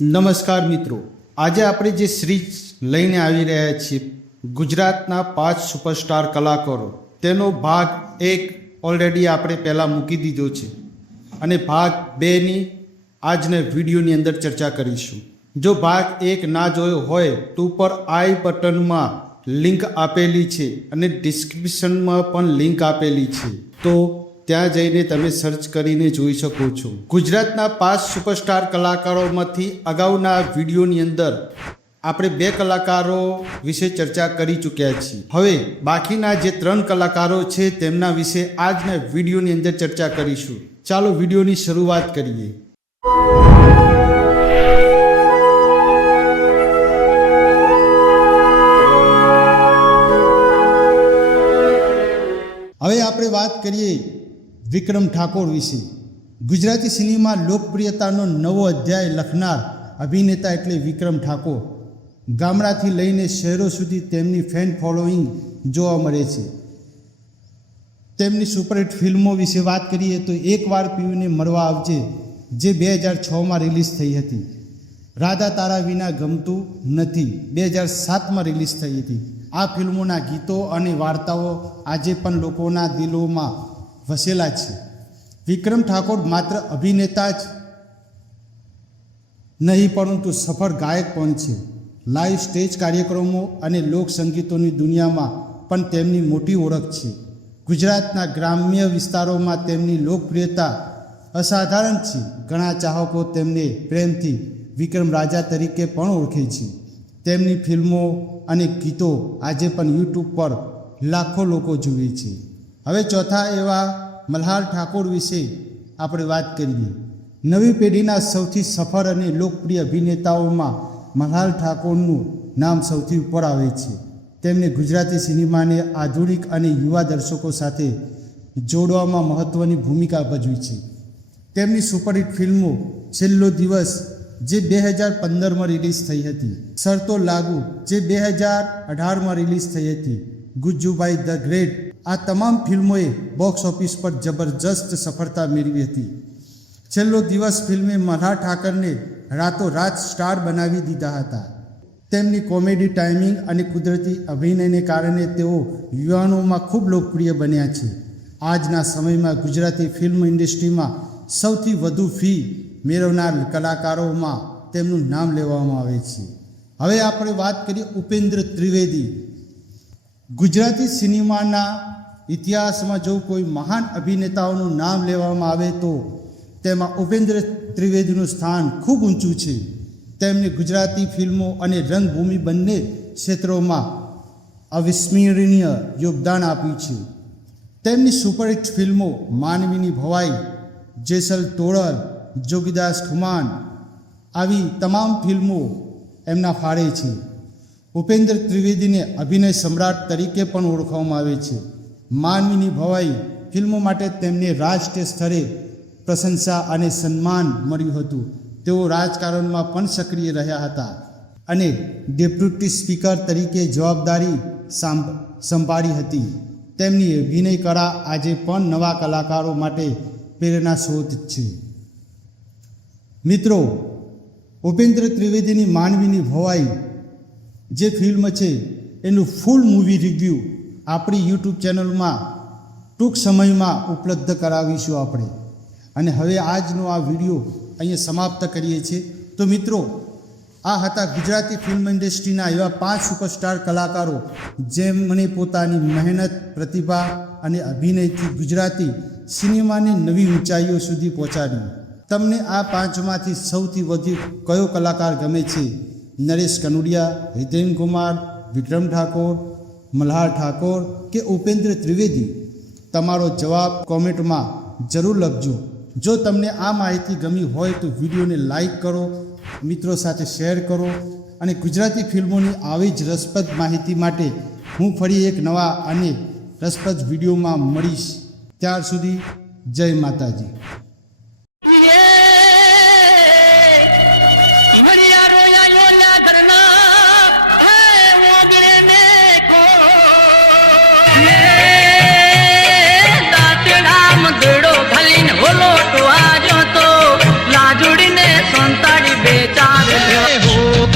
નમસ્કાર મિત્રો, આજે આપણે જે સિરીઝ લઈને આવી રહ્યા છીએ ગુજરાતના 5 સુપરસ્ટાર કલાકારો, તેનો ભાગ 1 ઓલરેડી આપણે પહેલાં મૂકી દીધો છે અને ભાગ 2ની આજના વિડીયોની અંદર ચર્ચા કરીશું. જો ભાગ 1 ના જોયો હોય તો ઉપર આઈ બટનમાં લિંક આપેલી છે અને ડિસ્ક્રિપ્શનમાં પણ લિંક આપેલી છે, તો ત્યાં જઈને તમે સર્ચ કરીને જોઈ શકો છો. ગુજરાતના 5 સુપરસ્ટાર કલાકારોમાંથી અગાઉના વિડીયોની અંદર આપણે 2 કલાકારો વિશે ચર્ચા કરી ચૂક્યા છીએ. હવે બાકીના જે 3 કલાકારો છે તેમના વિશે આજના વિડીયોની અંદર ચર્ચા કરીશું. ચાલો વિડીયોની શરૂઆત કરીએ. હવે આપણે વાત કરીએ વિક્રમ ઠાકોર વિશે. ગુજરાતી સિનેમા લોકપ્રિયતાનો નવો અધ્યાય લખનાર અભિનેતા એટલે વિક્રમ ઠાકોર. ગામડાથી લઈને શહેરો સુધી તેમની ફેન ફોલોઈંગ જોવા મળે છે. તેમની સુપરહિટ ફિલ્મો વિશે વાત કરીએ તો એકવાર પીવીને મળવા આવજે, જે 2006માં રિલીઝ થઈ હતી. રાધા તારા વિના ગમતું નથી 2007માં રિલીઝ થઈ હતી. આ ફિલ્મોના ગીતો અને વાર્તાઓ આજે પણ લોકોના દિલોમાં વસેલા છે. વિક્રમ ઠાકોર માત્ર અભિનેતા જ નહીં પરંતુ સફળ ગાયક પણ છે. લાઈવ સ્ટેજ કાર્યક્રમો અને લોકસંગીતોની દુનિયામાં પણ તેમની મોટી ઓળખ છે. ગુજરાતના ગ્રામ્ય વિસ્તારોમાં તેમની લોકપ્રિયતા અસાધારણ છે. ઘણા ચાહકો તેમને પ્રેમથી વિક્રમ રાજા તરીકે પણ ઓળખે છે. તેમની ફિલ્મો અને ગીતો આજે પણ યુટ્યુબ પર લાખો લોકો જુએ છે. હવે ચોથા એવા મલ્હાર ઠાકોર વિશે આપણે વાત કરીએ. નવી પેઢીના સૌથી સફળ અને લોકપ્રિય અભિનેતાઓમાં મલ્હાર ઠાકોરનું નામ સૌથી ઉપર આવે છે. તેમણે ગુજરાતી સિનેમાને આધુનિક અને યુવા દર્શકો સાથે જોડવામાં મહત્ત્વની ભૂમિકા ભજવી છે. તેમની સુપરહિટ ફિલ્મો છેલ્લો દિવસ જે 2015માં રિલીઝ થઈ હતી, શરતો લાગુ જે 2018માં રિલીઝ થઈ હતી, ગુજ્જુભાઈ ધ ગ્રેટ, આ તમામ ફિલ્મોએ બોક્સ ઓફિસ પર જબરજસ્ત સફળતા મેળવી હતી. છેલ્લો દિવસ ફિલ્મે મલ્હાર ઠાકરને રાતોરાત સ્ટાર બનાવી દીધા હતા. તેમની કોમેડી ટાઈમિંગ અને કુદરતી અભિનયને કારણે તેઓ યુવાનોમાં ખૂબ લોકપ્રિય બન્યા છે. આજના સમયમાં ગુજરાતી ફિલ્મ ઇન્ડસ્ટ્રીમાં સૌથી વધુ ફી મેળવનાર કલાકારોમાં તેમનું નામ લેવામાં આવે છે. હવે આપણે વાત કરીએ ઉપેન્દ્ર ત્રિવેદી. ગુજરાતી સિનેમાના ઇતિહાસમાં જો કોઈ મહાન અભિનેતાઓનું નામ લેવામાં આવે તો તેમાં ઉપેન્દ્ર ત્રિવેદીનું સ્થાન ખૂબ ઊંચું છે. તેમણે ગુજરાતી ફિલ્મો અને રંગભૂમિ બંને ક્ષેત્રોમાં અવિસ્મરણીય યોગદાન આપ્યું છે. તેમની સુપરહિટ ફિલ્મો માનવીની ભવાઈ, જેસલ તોરલ, જોગીદાસ ખુમાન, આવી તમામ ફિલ્મો એમના ફાળે છે. ઉપેન્દ્ર ત્રિવેદીને અભિનય સમ્રાટ તરીકે પણ ઓળખવામાં આવે છે. માનવીની ભવાઈ ફિલ્મો માટે તેમને રાષ્ટ્રીય સ્તરે પ્રશંસા અને સન્માન મળ્યું હતું. તેઓ રાજકારણમાં પણ સક્રિય રહ્યા હતા અને ડેપ્યુટી સ્પીકર તરીકે જવાબદારી સંભાળી હતી. તેમની અભિનય કળા આજે પણ નવા કલાકારો માટે પ્રેરણા સ્ત્રોત છે. મિત્રો, ઉપેન્દ્ર ત્રિવેદીની માનવીની ભવાઈ જે ફિલ્મ છે એનું ફૂલ મૂવી રિવ્યૂ આપણી યુટ્યુબ ચેનલમાં ટૂંક સમયમાં ઉપલબ્ધ કરાવીશું આપણે. અને હવે આજનો આ વિડીયો અહીંયા સમાપ્ત કરીએ છીએ. તો મિત્રો, આ હતા ગુજરાતી ફિલ્મ ઇન્ડસ્ટ્રીના એવા 5 સુપરસ્ટાર કલાકારો જેમણે પોતાની મહેનત, પ્રતિભા અને અભિનયથી ગુજરાતી સિનેમાને નવી ઊંચાઈઓ સુધી પહોંચાડી. તમને આ 5માંથી સૌથી વધુ કયો કલાકાર ગમે છે? નરેશ કનોડિયા, હિતેન કુમાર, વિક્રમ ઠાકોર, મલ્હાર ઠાકોર કે ઉપેન્દ્ર ત્રિવેદી? તમારો જવાબ કોમેન્ટમાં જરૂર લખજો. જો તમને આ માહિતી ગમી હોય તો વિડીયોને લાઈક કરો, મિત્રો સાથે શેર કરો અને ગુજરાતી ફિલ્મોની આવી જ રસપ્રદ માહિતી માટે હું ફરી એક નવા અને રસપ્રદ વિડીયોમાં મળીશ. ત્યાર સુધી જય માતાજી.